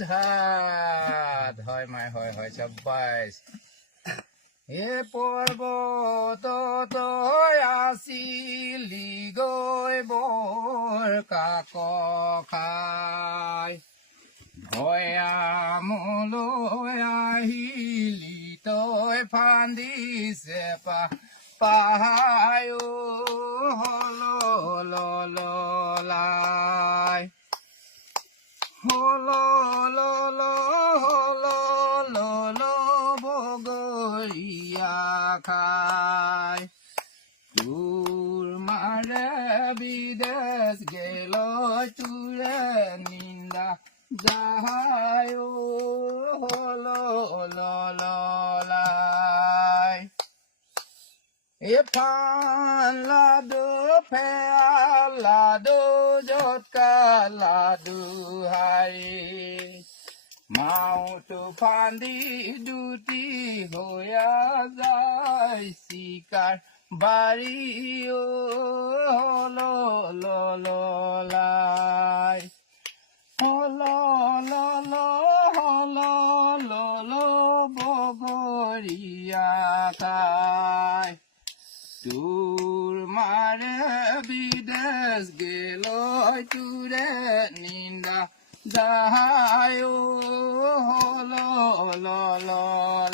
ধাত হয় মাই হয় চাব্বাইশ এ পৰ্বতত আছিলি গৈ বৰ কাক খাই ভৈয়ামলৈ আহিলি তই ফান্দিছে পাহায় হললাই হল বগৰীয়া খাই তোৰ মাৰে বিদেশ গেল তোৰে নিন্দা যাহায় হললাই এফান লাডু ফেয়া লাডু জটকা লাডু হাৰি মাউতো ফান্দি দুটি হৈয়া যায় চিকাৰ বাৰী হললাই হল বগৰীয়া খাই তোৰ মাৰে বিদেশ গেল তোৰে নিন্দা যাহায় হললাই